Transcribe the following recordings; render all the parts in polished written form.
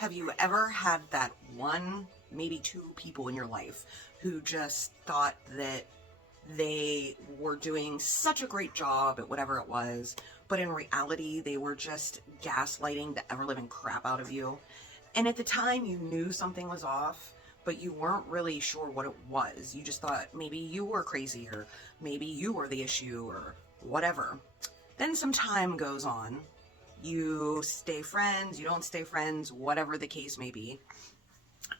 Have you ever had that one, maybe two people in your life who just thought that they were doing such a great job at whatever it was, but in reality, they were just gaslighting the ever-living crap out of you? And at the time, you knew something was off, but you weren't really sure what it was. You just thought maybe you were crazy, or maybe you were the issue, or whatever. Then some time goes on. You stay friends, you don't stay friends, whatever the case may be.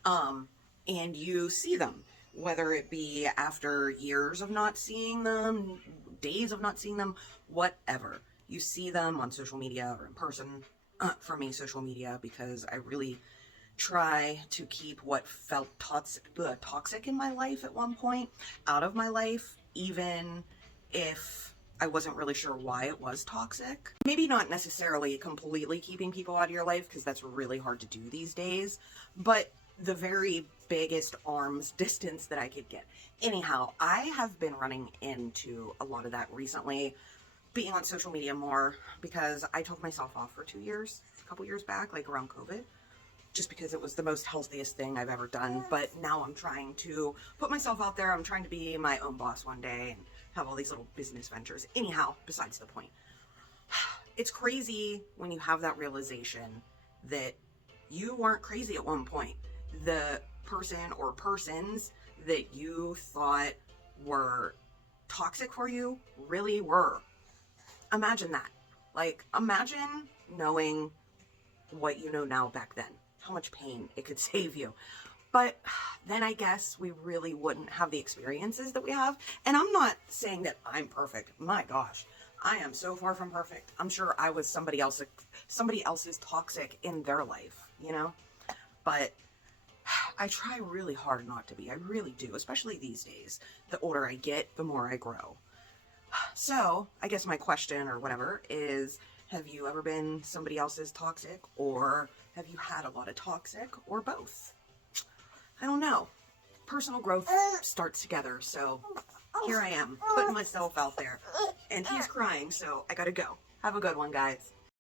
And you see them, whether it be after years of not seeing them, days of not seeing them, whatever. You see them on social media or in person. For me, social media, because I really try to keep what felt toxic in my life at one point out of my life, even if I wasn't really sure why it was toxic. Maybe not necessarily completely keeping people out of your life, because that's really hard to do these days, but the very biggest arm's distance that I could get. Anyhow, I have been running into a lot of that recently, being on social media more, because I took myself off for 2 years, a couple years back, like around COVID, just because it was the most healthiest thing I've ever done. But now I'm trying to put myself out there. I'm trying to be my own boss one day and have all these little business ventures. Anyhow, besides the point. It's crazy when you have that realization that you weren't crazy at one point. The person or persons that you thought were toxic for you really were. Imagine that. Like, imagine knowing what you know now back then. How much pain it could save you. But then I guess we really wouldn't have the experiences that we have. And I'm not saying that I'm perfect. My gosh, I am so far from perfect. I'm sure I was somebody else's toxic in their life, you know? But I try really hard not to be. I really do, especially these days. The older I get, the more I grow. So I guess my question or whatever is, have you ever been somebody else's toxic, or have you had a lot of toxic, or both? I don't know. Personal growth starts together, so here I am, putting myself out there. And he's crying, so I gotta go. Have a good one, guys.